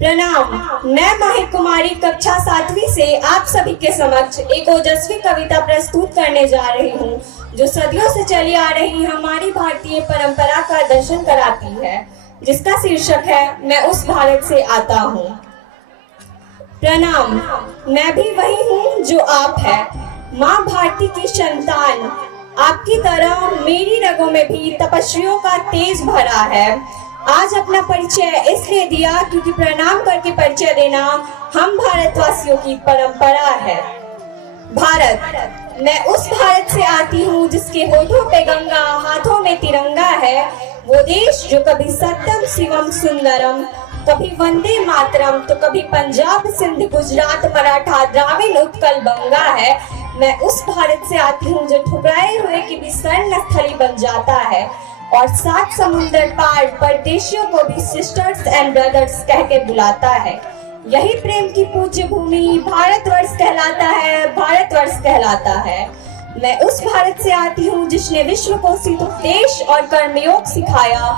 प्रणाम। मैं माहिर कुमारी कक्षा 7वीं से आप सभी के समक्ष एक ओजस्वी कविता प्रस्तुत करने जा रही हूँ, जो सदियों से चली आ रही हमारी भारतीय परंपरा का दर्शन कराती है, जिसका शीर्षक है मैं उस भारत से आता हूँ। प्रणाम। मैं भी वही हूँ जो आप है, माँ भारती की संतान। आपकी तरह मेरी रगों में भी तपस्वियों का तेज भरा है। आज अपना परिचय इसलिए दिया क्योंकि प्रणाम करके परिचय देना हम भारतवासियों की परंपरा है। भारत। मैं उस भारत से आती हूँ जिसके होठों पे गंगा, हाथों में तिरंगा है। वो देश जो कभी सत्यम शिवम सुंदरम, कभी वंदे मातरम, तो कभी पंजाब सिंध गुजरात मराठा द्राविड़ उत्कल बंगा है। मैं उस भारत से आती हूँ जो ठुकराए हुए की भी स्वर्ण स्थली बन जाता है और 7 समुंदर पार परदेशियों को भी सिस्टर्स एंड ब्रदर्स कह के बुलाता है। यही प्रेम की पूज्य भूमि भारतवर्ष कहलाता है, भारतवर्ष कहलाता है। मैं उस भारत से आती हूँ जिसने विश्व को उपदेश और कर्मयोग सिखाया,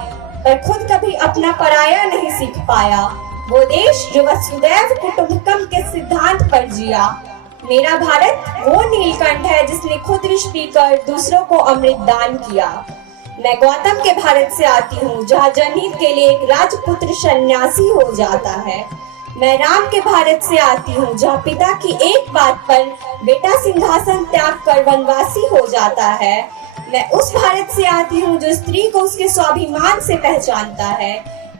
पर खुद कभी अपना पराया नहीं सीख पाया। वो देश जो वसुदैव कुटुंबकम के सिद्धांत पर जिया। मेरा भारत वो नीलकंठ है जिसने खुद विष पीकर दूसरों को अमृत दान किया। मैं गौतम के भारत से आती हूँ जहाँ जनहित के लिए एक राजपुत्र सन्यासी हो जाता है। मैं राम के भारत से आती हूँ जहाँ पिता की एक बात पर बेटा सिंहासन त्याग कर वनवासी हो जाता है। मैं उस भारत से आती हूँ जो स्त्री को उसके स्वाभिमान से पहचानता है,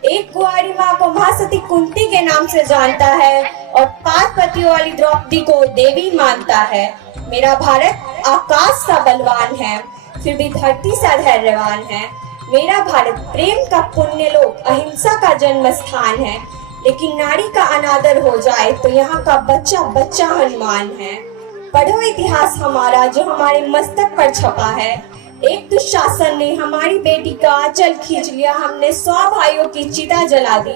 एक कुंवारी माँ को महासती कुंती के नाम से जानता है और 5 पतियों वाली द्रौपदी को देवी मानता है। मेरा भारत आकाश सा बलवान है, फिर भी धरती सा धैर्यवान है। मेरा भारत प्रेम का पुण्य लोक, अहिंसा का जन्म स्थान है। लेकिन नारी का अनादर हो जाए तो यहाँ का बच्चा बच्चा हनुमान है। पढ़ो इतिहास हमारा जो हमारे मस्तक पर छपा है। एक दुशासन ने हमारी बेटी का आंचल खींच लिया, हमने 100 भाइयों की चिता जला दी।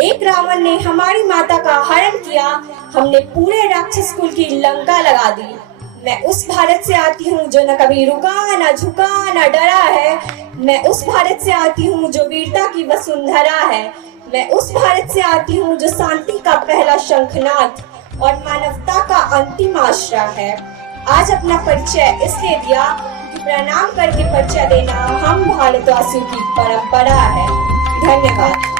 एक रावण ने हमारी माता का हरण किया, हमने पूरे राक्षस कुल की लंका लगा दी। मैं उस भारत से आती हूँ जो न कभी रुका, न झुका, न डरा है। मैं उस भारत से आती हूँ जो वीरता की वसुंधरा है। मैं उस भारत से आती हूँ जो शांति का पहला शंखनाद और मानवता का अंतिम आश्रय है। आज अपना परिचय इसलिए दिया कि प्रणाम करके परिचय देना हम भारतवासियों की परंपरा है। धन्यवाद।